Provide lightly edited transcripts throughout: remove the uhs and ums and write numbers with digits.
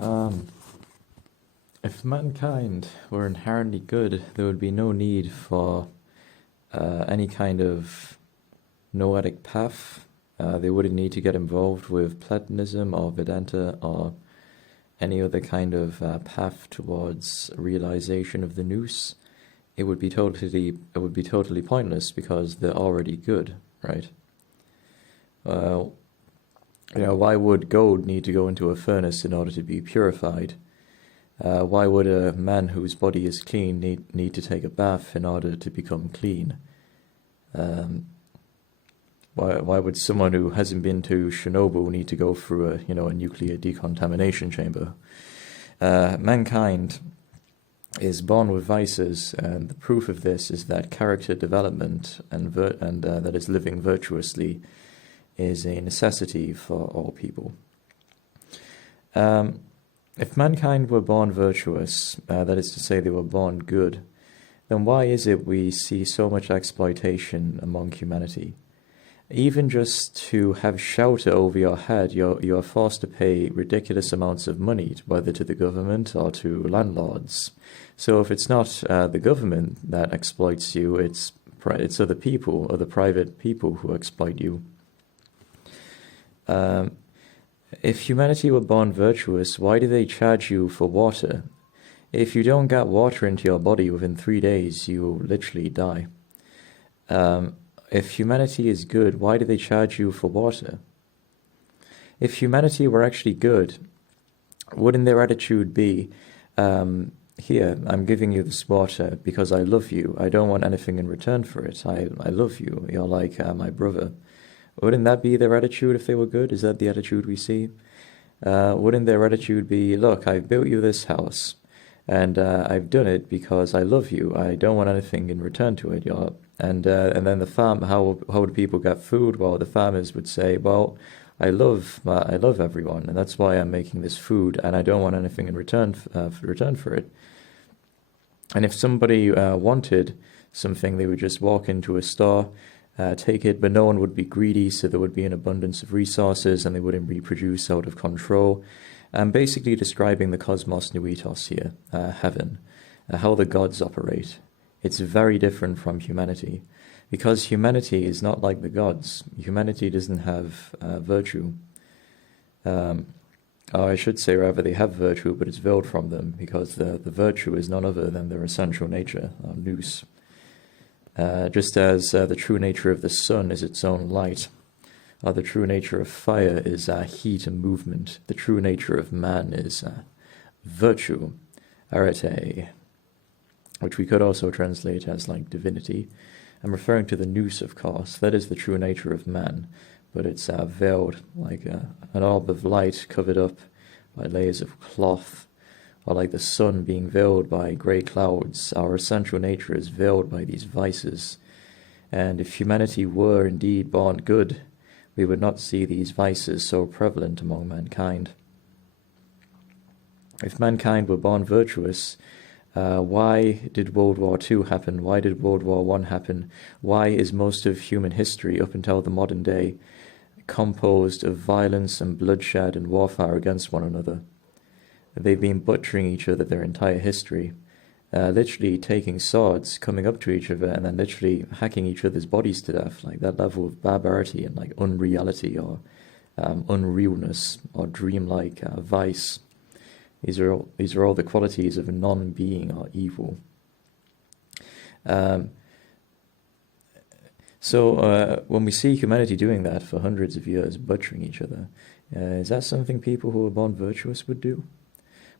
Um, if mankind were inherently good, there would be no need for any kind of noetic path. They wouldn't need to get involved with Platonism or Vedanta or any other kind of path towards realization of the nous. It would be totally pointless because they're already good, right? Why would gold need to go into a furnace in order to be purified? Why would a man whose body is clean need to take a bath in order to become clean? Why would someone who hasn't been to Chernobyl need to go through a nuclear decontamination chamber? Mankind is born with vices, and the proof of this is that character development and that is living virtuously is a necessity for all people. If mankind were born virtuous, that is to say they were born good, then why is it we see so much exploitation among humanity? Even just to have shelter over your head, you're forced to pay ridiculous amounts of money, whether to the government or to landlords. So if it's not the government that exploits you, it's other people, other private people who exploit you. If humanity were born virtuous, why do they charge you for water? If you don't get water into your body within 3 days, you will literally die. If humanity is good, why do they charge you for water? If humanity were actually good, wouldn't their attitude be, here, I'm giving you this water because I love you. I don't want anything in return for it. I love you. You're like my brother. Wouldn't that be their attitude if they were good? Is that the attitude we see? Wouldn't their attitude be, look, I've built you this house, and I've done it because I love you. I don't want anything in return to it. And then the farm, how would people get food? Well, the farmers would say, well, I love everyone, and that's why I'm making this food, and I don't want anything in return for it. And if somebody wanted something, they would just walk into a store, take it, but no one would be greedy, so there would be an abundance of resources, and they wouldn't reproduce out of control. I'm basically describing the cosmos nuitos here, heaven, how the gods operate. It's very different from humanity, because humanity is not like the gods. Humanity doesn't have virtue. Or I should say, rather, they have virtue, but it's veiled from them, because the virtue is none other than their essential nature, or nous. Just as the true nature of the sun is its own light, or the true nature of fire is heat and movement, the true nature of man is virtue, arete, which we could also translate as like divinity. I'm referring to the nous, of course. That is the true nature of man, but it's veiled like an orb of light covered up by layers of cloth, or like the sun being veiled by grey clouds. Our essential nature is veiled by these vices. And if humanity were indeed born good, we would not see these vices so prevalent among mankind. If mankind were born virtuous, why did World War II happen? Why did World War I happen? Why is most of human history up until the modern day composed of violence and bloodshed and warfare against one another? They've been butchering each other their entire history, literally taking swords, coming up to each other, and then literally hacking each other's bodies to death. Like that level of barbarity and like unreality or unrealness or dreamlike vice. These are all the qualities of a non-being or evil. So when we see humanity doing that for hundreds of years, butchering each other, is that something people who were born virtuous would do?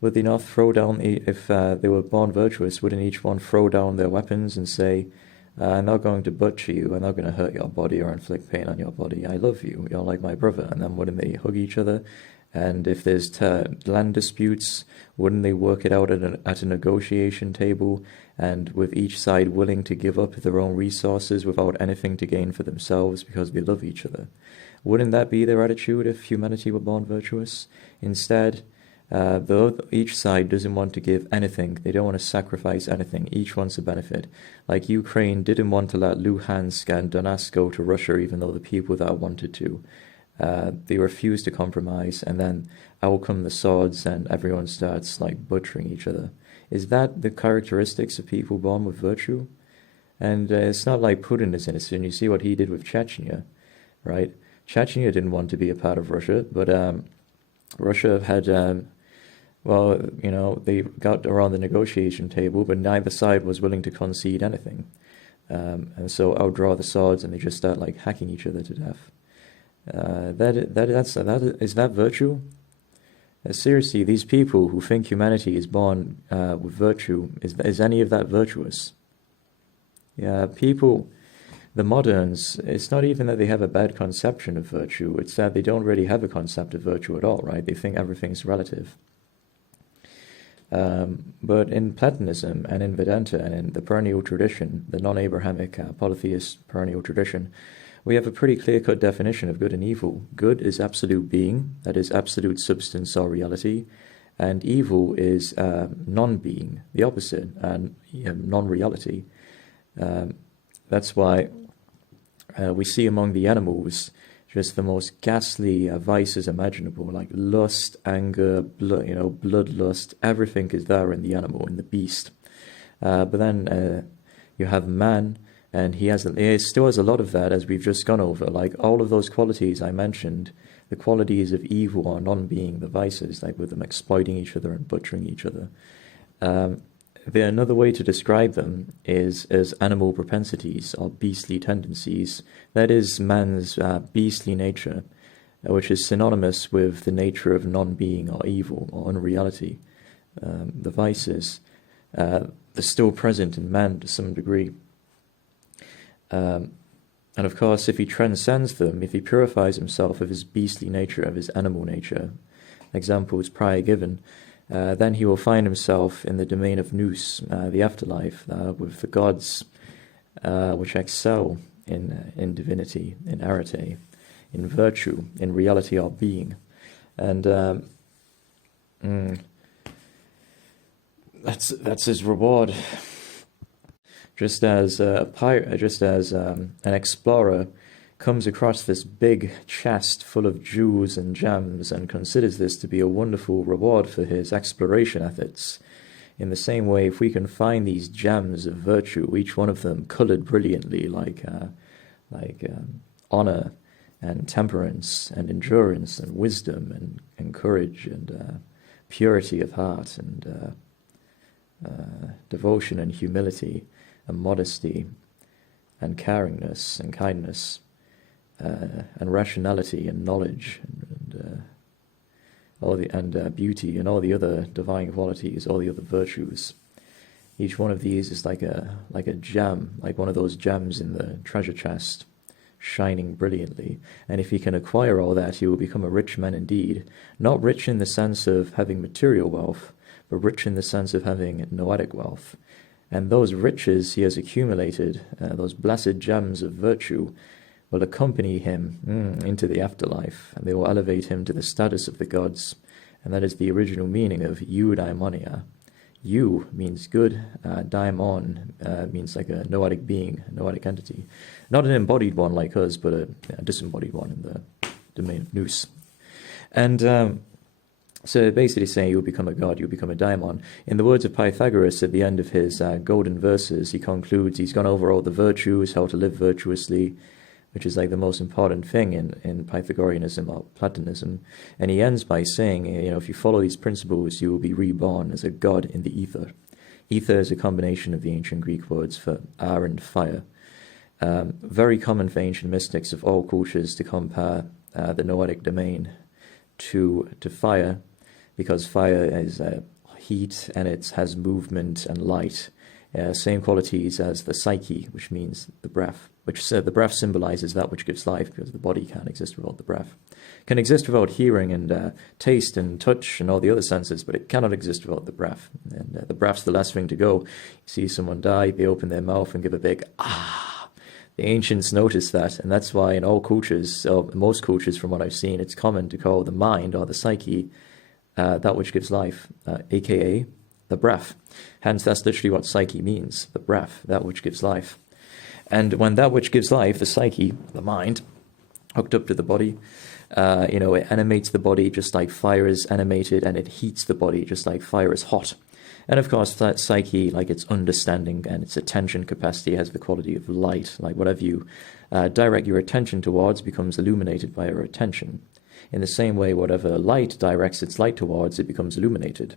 Would they not throw down, if they were born virtuous, wouldn't each one throw down their weapons and say, I'm not going to butcher you, I'm not going to hurt your body or inflict pain on your body, I love you, you're like my brother? And then wouldn't they hug each other? And if there's land disputes, wouldn't they work it out at a negotiation table, and with each side willing to give up their own resources without anything to gain for themselves because they love each other? Wouldn't that be their attitude if humanity were born virtuous? Instead, each side doesn't want to give anything. They don't want to sacrifice anything. Each wants a benefit. Like Ukraine didn't want to let Luhansk and Donetsk go to Russia, even though the people that wanted to. They refuse to compromise, and then out come the swords, and everyone starts like butchering each other. Is that the characteristics of people born with virtue? And it's not like Putin is innocent. You see what he did with Chechnya, right? Chechnya didn't want to be a part of Russia, but Russia had, well, you know, they got around the negotiation table, but neither side was willing to concede anything. And so outdraw the swords, and they just start like hacking each other to death. Is that virtue? Seriously, these people who think humanity is born with virtue, is any of that virtuous? Yeah, people, the moderns, it's not even that they have a bad conception of virtue, it's that they don't really have a concept of virtue at all, right? They think everything's relative. But in Platonism and in Vedanta and in the perennial tradition, the non-Abrahamic polytheist perennial tradition, we have a pretty clear-cut definition of good and evil. Good is absolute being, that is absolute substance or reality, and evil is non-being, the opposite, and non-reality. That's why we see among the animals just the most ghastly vices imaginable, like lust, anger, bloodlust. Everything is there in the animal, in the beast. But then you have man, and he still has a lot of that, as we've just gone over. Like all of those qualities I mentioned, the qualities of evil or non-being, the vices, like with them exploiting each other and butchering each other. Another way to describe them is as animal propensities or beastly tendencies. That is man's beastly nature, which is synonymous with the nature of non-being or evil or unreality. The vices are still present in man to some degree. And of course, if he transcends them, if he purifies himself of his beastly nature, of his animal nature, examples prior given, then he will find himself in the domain of nous, the afterlife, with the gods, which excel in divinity, in arete, in virtue, in reality or being. And that's his reward. Just as an explorer comes across this big chest full of jewels and gems and considers this to be a wonderful reward for his exploration efforts. In the same way, if we can find these gems of virtue, each one of them colored brilliantly, like honor and temperance and endurance and wisdom and courage and purity of heart and devotion and humility and modesty and caringness and kindness, and rationality and knowledge and beauty and all the other divine qualities, all the other virtues. Each one of these is like a gem, like one of those gems in the treasure chest, shining brilliantly. And if he can acquire all that, he will become a rich man indeed. Not rich in the sense of having material wealth, but rich in the sense of having noetic wealth. And those riches he has accumulated, those blessed gems of virtue, will accompany him into the afterlife, and they will elevate him to the status of the gods. And that is the original meaning of eudaimonia. Eu means good, daimon means like a noetic being, a noetic entity. Not an embodied one like us, but a disembodied one in the domain of nous. And so basically saying you'll become a god, you'll become a daimon. In the words of Pythagoras at the end of his golden verses, he concludes he's gone over all the virtues, how to live virtuously, which is like the most important thing in Pythagoreanism or Platonism. And he ends by saying, if you follow these principles, you will be reborn as a god in the ether. Ether is a combination of the ancient Greek words for air and fire. Very common for ancient mystics of all cultures to compare the noetic domain to fire, because fire is heat and it has movement and light. Same qualities as the psyche, which means the breath, which the breath symbolizes that which gives life, because the body can't exist without the breath. It can exist without hearing and taste and touch and all the other senses, but it cannot exist without the breath. And the breath's the last thing to go. You see someone die, they open their mouth and give a big ah. The ancients noticed that, and that's why in all cultures, or most cultures from what I've seen, it's common to call the mind or the psyche that which gives life, aka the breath. Hence, that's literally what psyche means, the breath, that which gives life. And when that which gives life, the psyche, the mind, hooked up to the body, It animates the body just like fire is animated, and it heats the body just like fire is hot. And of course, that psyche, like its understanding and its attention capacity, has the quality of light. Like whatever you direct your attention towards becomes illuminated by your attention. In the same way, whatever light directs its light towards, it becomes illuminated,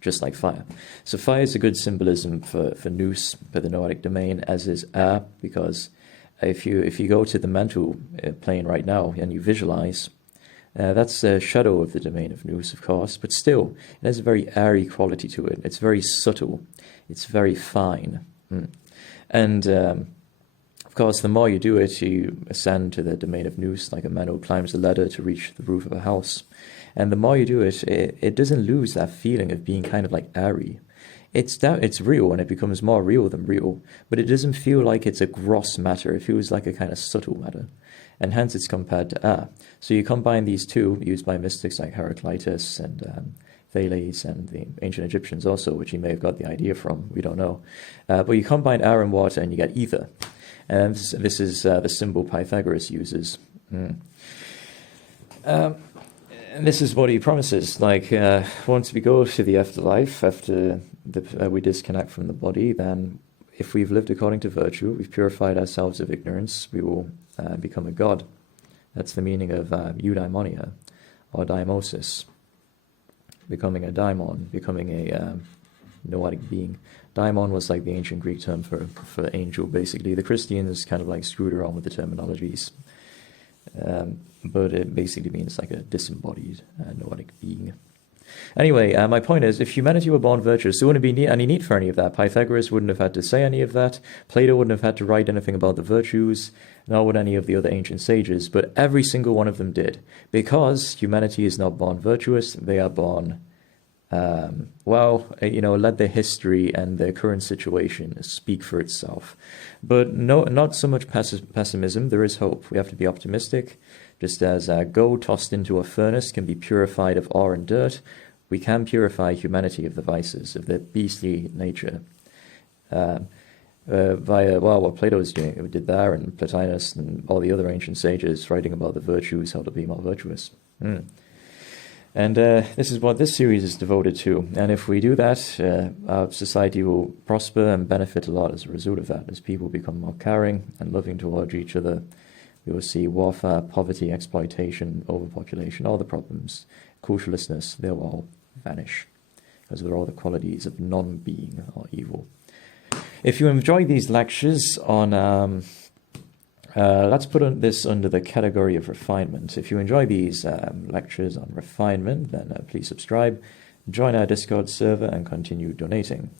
just like fire. So fire is a good symbolism for nous, for the noetic domain, as is air, because if you go to the mental plane right now and you visualize, that's a shadow of the domain of nous, of course, but still, it has a very airy quality to it. It's very subtle. It's very fine. And, of course, the more you do it, you ascend to the domain of nous, like a man who climbs a ladder to reach the roof of a house. And the more you do it, it doesn't lose that feeling of being kind of like airy. It's real, and it becomes more real than real, but it doesn't feel like it's a gross matter. It feels like a kind of subtle matter, and hence it's compared to air. So you combine these two, used by mystics like Heraclitus and Thales and the ancient Egyptians also, which he may have got the idea from, we don't know. But you combine air and water and you get ether. And this is the symbol Pythagoras uses. And this is what he promises. Like, once we go to the afterlife, after we disconnect from the body, then if we've lived according to virtue, we've purified ourselves of ignorance, we will become a god. That's the meaning of eudaimonia, or daimosis, becoming a daimon, becoming a noetic being. Daimon was like the ancient Greek term for angel, basically. The Christians kind of like screwed around with the terminologies. But it basically means like a disembodied noetic being. Anyway, my point is, if humanity were born virtuous, there wouldn't be any need for any of that. Pythagoras wouldn't have had to say any of that. Plato wouldn't have had to write anything about the virtues, nor would any of the other ancient sages. But every single one of them did. Because humanity is not born virtuous, they are born, let their history and their current situation speak for itself. But no, not so much pessimism. There is hope. We have to be optimistic. Just as gold tossed into a furnace can be purified of ore and dirt, we can purify humanity of the vices, of their beastly nature. Via what Plato did there, and Plotinus and all the other ancient sages writing about the virtues, how to be more virtuous. And this is what this series is devoted to. And if we do that, our society will prosper and benefit a lot as a result of that. As people become more caring and loving towards each other, we will see warfare, poverty, exploitation, overpopulation, all the problems, crucialistness, they'll all vanish, because they're all the qualities of non-being or evil. If you enjoy these lectures on... let's put this under the category of refinement. If you enjoy these lectures on refinement, then please subscribe, join our Discord server, and continue donating.